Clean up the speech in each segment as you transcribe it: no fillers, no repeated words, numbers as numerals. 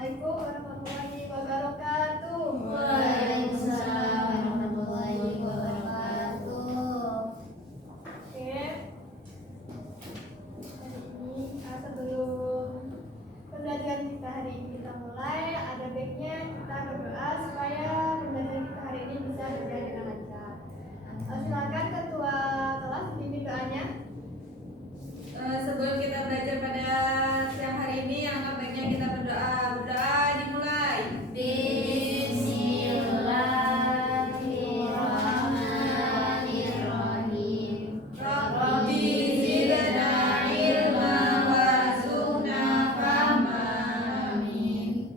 Assalamualaikum warahmatullahi wabarakatuh. Waalaikumsalam warahmatullahi wabarakatuh. Oke. Sebelum pembelajaran kita hari ini kita mulai, ada baiknya kita berdoa supaya pembelajaran kita hari ini bisa berjalan dengan lancar. Silakan ketua kelas pimpin doanya. Sebelum kita belajar pada siang hari ini, alangkah baiknya kita berdoa. Berdoa dimulai. Bismillahirrahmanirrahim. Rabbi zidna ilma warzuqna fahma. Amin.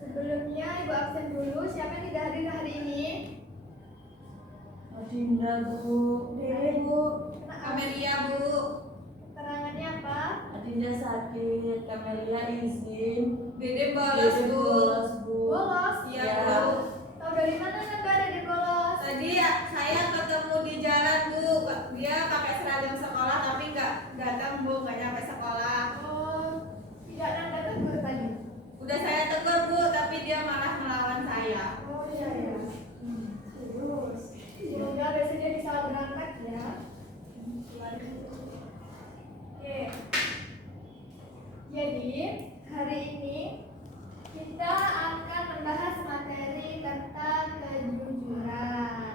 Sebelumnya Ibu absen dulu. Siapa yang tidak hadir hari ini? Dinda Bu. Dede Bu. Amelia Bu. Keterangannya apa? Adinda sakit, Kamelia izin. Dede bolos Dede Bu. bolos Bu. Bolos. Iya Ya. Bu. Tahu dari mana kan Mbak Dede bolos? Tadi ya, saya ketemu di jalan Bu. Dia pakai seragam sekolah tapi nggak datang Bu, nggak nyampe sekolah. Oh, tidak nanda tegur tadi. Udah saya tegur Bu, tapi dia malah melawan saya. Oh iya ya. Terus. Semoga besok dia bisa berangkat ya. Oke. Jadi hari ini kita akan membahas materi tentang kejujuran,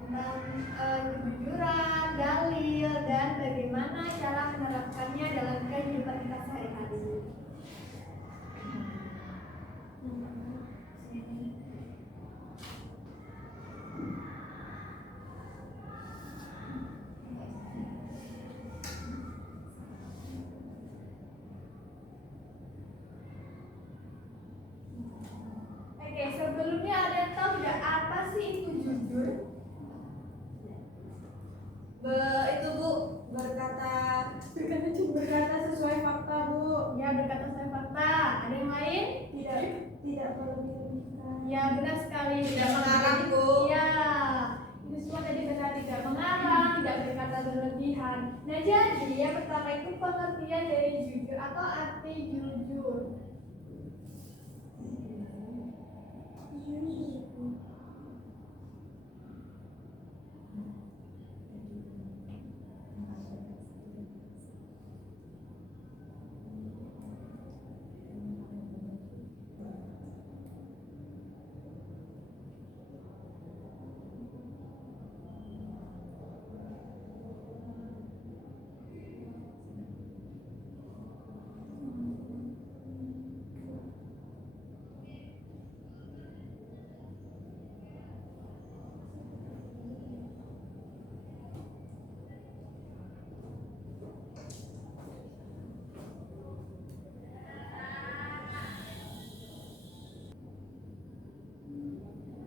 tentang kejujuran, dalil, dan bagaimana cara menerapkannya dalam kehidupan kita sehari-hari. Oke, sebelumnya ada yang tahu tidak apa sih itu jujur? Itu Bu, berkata Berkata sesuai fakta, Bu. Ya, berkata sesuai fakta. Ada yang lain? Tidak berlebihan. Ya, benar sekali. Tidak mengarang, Bu. Ya, itu semua tadi benar, tidak mengarang, tidak berkata berlebihan. Nah, jadi yang pertama itu pengertian dari jujur atau arti jujur.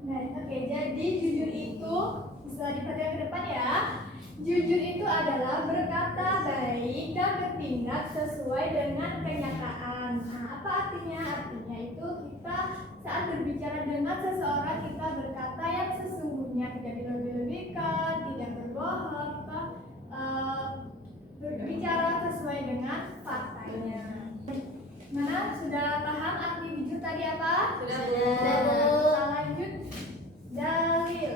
Nah, oke, jadi jujur itu bisa diperhatikan ke depan ya. Jujur itu adalah berkata baik dan bertindak sesuai dengan kenyataan. Nah, apa artinya? Artinya itu kita saat berbicara dengan seseorang kita berkata yang sesungguhnya, tidak dilebih-lebihkan, tidak berbohong, kita berbicara sesuai dengan faktanya. Mana sudah paham arti jujur tadi apa? sudah Bu. Sudah, Bu. Kita lanjut dalil.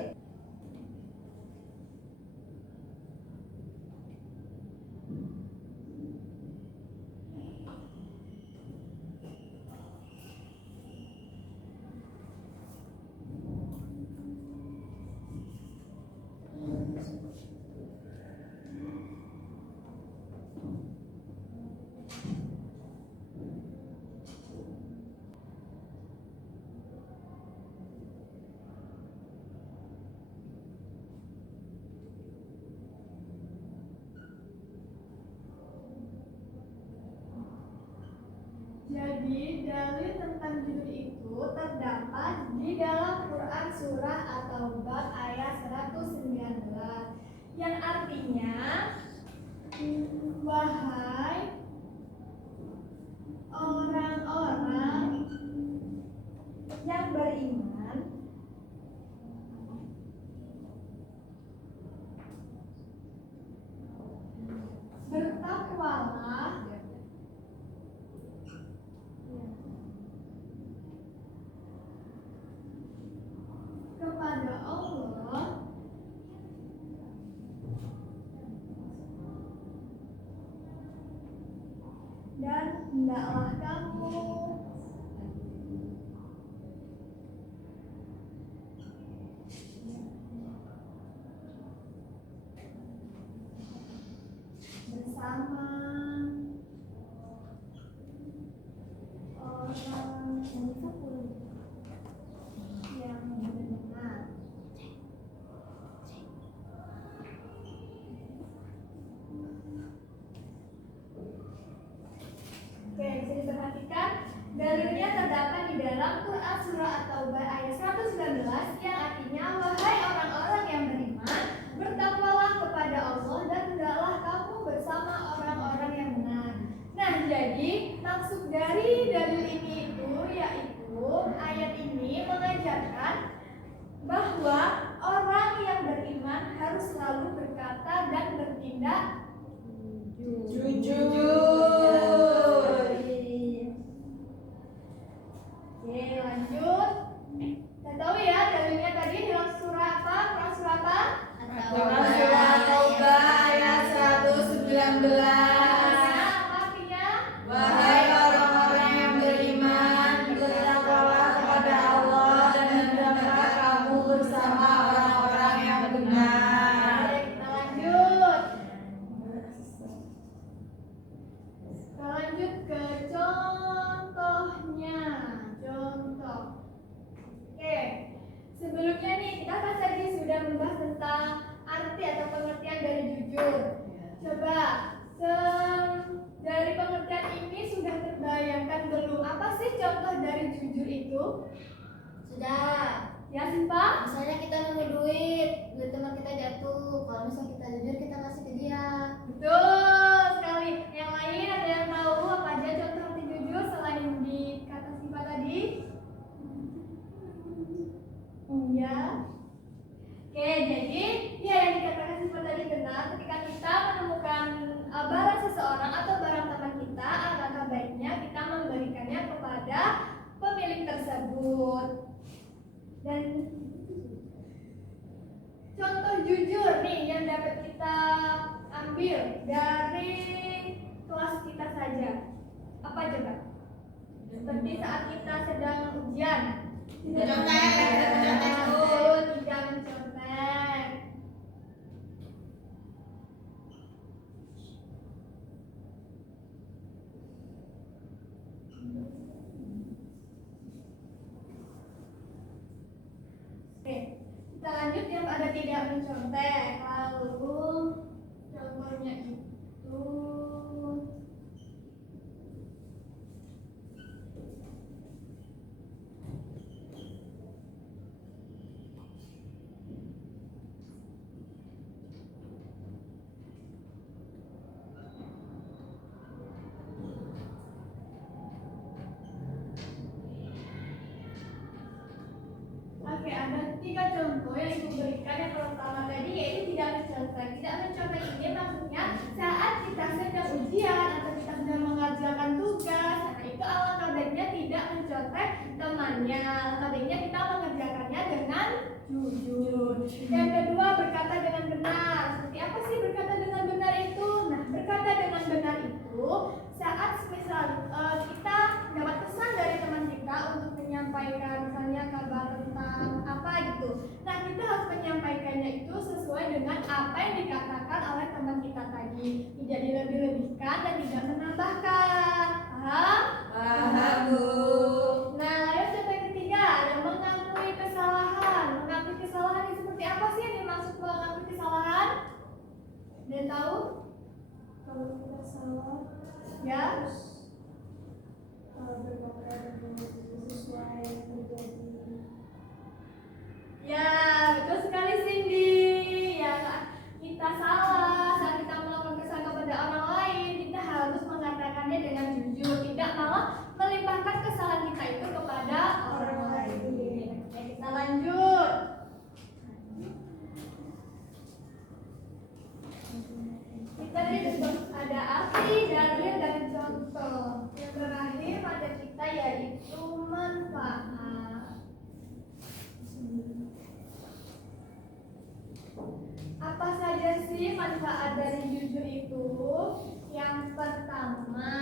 Jadi dalil tentang jujur itu terdapat di dalam Quran surah At-Taubah ayat 119 yang artinya, wahai orang-orang yang beriman, bertakwalah hendaklah kamu bersama orang yang benar. Oke, bisa diperhatikan dalilnya terdapat di dalam Quran surah At-Taubah ayat 119 yang artinya, wahai orang-orang yang beriman, bertakwalah kepada Allah dan hendaklah kamu bersama orang-orang yang benar. Nah, jadi maksud dari dalil ini itu yaitu ayat ini mengajarkan bahwa orang yang beriman harus selalu berkata dan bertindak Jujur. Oke, lanjut. Kita tahu ya dalilnya tadi dalam surah apa? Surah apa? Dalam surah Taubah ayat 119. Apa artinya? Wahai orang-orang yang beriman, bertakwalah kepada Allah dan hendaklah kamu bersama orang-orang yang benar. Oke, kita lanjut. Kita lanjut ke contohnya. Contoh. Oke, sebelumnya nih kita kan tadi sudah membahas tentang arti atau pengertian dari jujur. Coba dari pengertian ini sudah terbayangkan belum? Apa sih contoh dari jujur itu? Sudah. Ya, Sipa? Misalnya kita nemu duit teman kita jatuh. Kalau misalnya kita jujur, kita kasih ke dia. Betul sekali. Yang lain ada yang tahu apa aja contoh arti jujur selain di kata Sipa tadi? Ya. Oke, jadi ya yang dikatakan Sipa tadi benar. Ketika kita menemukan barang seseorang atau barang teman kita, alangkah baiknya kita memberikannya kepada pemilik tersebut. Dan contoh jujur nih yang dapat kita ambil dari kelas kita saja. Apa coba? Seperti saat kita sedang ujian. Mencontek, mencontek, Bu. Tidak mencontek. Oke, kita lanjut yang ada tidak mencontek. Lalu contohnya itu Oke, ada 3 contoh yang ibu berikan. Yang pertama tadi yaitu tidak mencontek. Tidak mencontek ini maksudnya saat kita sedang ujian atau kita sedang mengerjakan tugas, nah itu alangkah baiknya tidak mencontek temannya. Alangkah baiknya kita mengerjakannya dengan jujur. Yang kedua, berkata dengan benar. Seperti apa sih berkata dengan benar itu? Nah, berkata dengan benar itu saat misal kita dapat pesan dari teman kita untuk menyampaikan misalnya kabar tentang apa gitu. Nah, kita harus menyampaikannya itu sesuai dengan apa yang dikatakan oleh teman kita tadi. Tidak dilebih-lebihkan dan tidak menambahkan. Paham? Paham, Bu. Nah, lalu contoh yang ketiga ada mengakui kesalahan. Mengakui kesalahan ini seperti apa sih yang dimaksud mengakui kesalahan? Ada yang tahu? Kalau kita salah, ya berkata dengan sesuai yang terjadi. Ya, betul sekali Cindy. Ya, saat kita salah, saat kita melakukan kesalahan kepada orang lain, kita harus mengatakannya dengan jujur, tidak malah melimpahkan kesalahan kita itu kepada orang lain. Oke, kita lanjut. Kita disebut ada arti, dalil, dan contoh. Yang terakhir pada kita yaitu manfaat. Apa saja sih manfaat dari jujur itu? Yang pertama,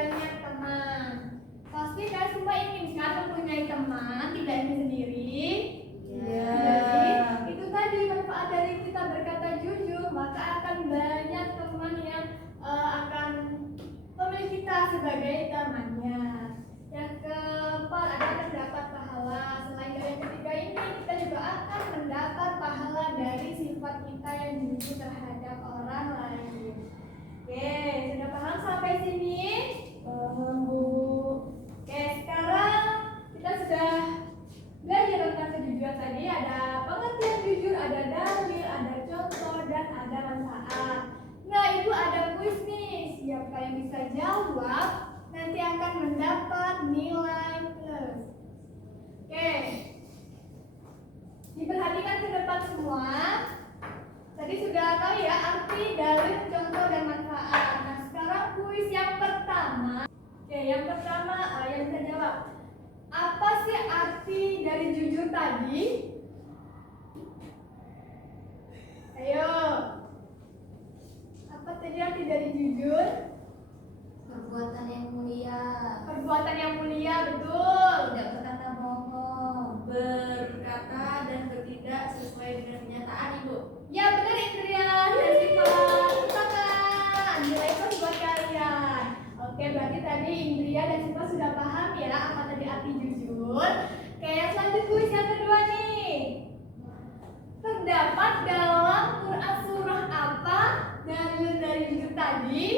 banyak teman. Pasti kalian semua inginkan mempunyai teman, tidak ingin sendiri. Ya. Jadi itu tadi manfaat dari kita berkata jujur, maka akan banyak teman yang akan memilih kita sebagai temannya. Yang keempat ada mendapat pahala. Selain dari yang ketiga ini, kita juga akan mendapat pahala dari sifat kita yang jujur terhadap orang lain. Oke, sudah paham sampai sini? Paham, Bu. Oke, sekarang kita sudah belajar tentang kejujuran tadi. Ada pengertian jujur, ada dalil, ada contoh, dan ada manfaat. Nah, itu ada kuis nih. Siapa yang bisa jawab nanti akan mendapat nilai plus. Oke, diperhatikan ke depan semua. Tadi sudah tahu ya arti, dalil, contoh, dan manfaat. Nah, sekarang kuis yang pertama. Oke, yang pertama yang bisa jawab. Apa sih arti dari jujur tadi? Ayo. Apa tadi arti dari jujur? Perbuatan yang mulia, Perbuatan yang mulia, betul. tidak berkata bohong. Berkata dan bertindak sesuai dengan kenyataan, Ibu. Ya benar Indria dan Siva. Semangat. Nilai plus buat kalian. Oke, berarti tadi Indria dan Siva sudah paham ya apa tadi arti jujur. Oke, selanjut kuis yang kedua nih. Terdapat dalam Quran surah apa dalil dari jujur tadi?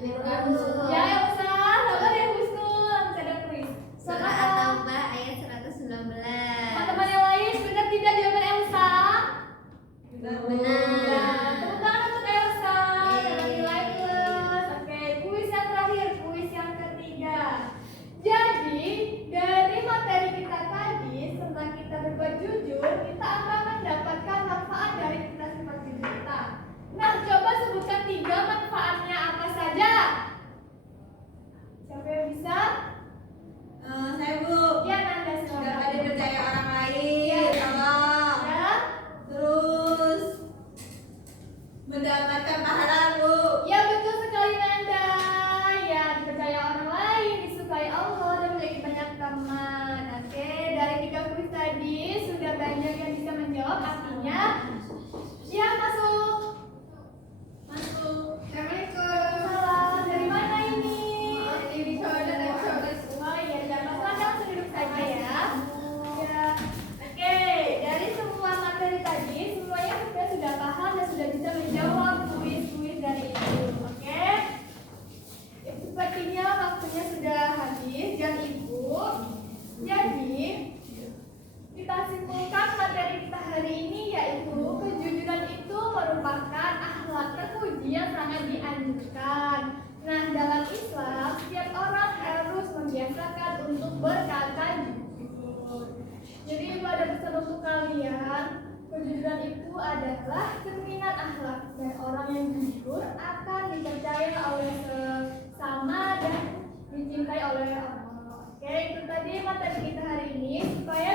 Ya Elsa, sabar ya Husnul, bisa ada kuis. Surah At-Taubah ayat 119. Teman-teman yang lain benar tidak jawaban Elsa? Benar. Tepuk tangan untuk Elsa dengan nilai plus. Oke, kuis yang terakhir, kuis yang ketiga. Jadi dari materi kita tadi tentang kita berbuat jujur, kita akan mendapatkan manfaat dari kita sifat jujur kita. Nah, coba sebutkan 3 manfaatnya apa saja. Siapa yang bisa? Saya, Bu. Ya, Nanda Dapat silakan. dipercaya orang lain. Tolong. Ya. Terus mendapatkan pahala, Bu. Ya betul sekali Nanda. Ya dipercaya orang lain, disukai Allah dan memiliki banyak teman. Oke, dari 3 kuis tadi sudah banyak yang bisa menjawab. Artinya, ya masuk. Assalamualaikum. Salam. Dari mana ini? Dari saudara. Oh iya, jangan lupa langsung duduk saja ya. Ya. Oke, dari semua materi tadi semuanya kita sudah paham dan sudah bisa menjawab kuis-kuis dari itu. Oke. Sepertinya waktunya sudah habis jam Ibu. Jadi kita simpulkan materi kita hari ini yaitu kejujuran itu merupakan akhlak terpuji yang sangat dianjurkan. Nah, dalam Islam setiap orang harus membiasakan untuk berkata jujur. Jadi pada pesan untuk kalian, kejujuran itu adalah cerminan akhlak dan orang yang jujur akan dipercaya oleh sesama dan dicintai oleh Allah. Oke, itu tadi materi kita hari ini supaya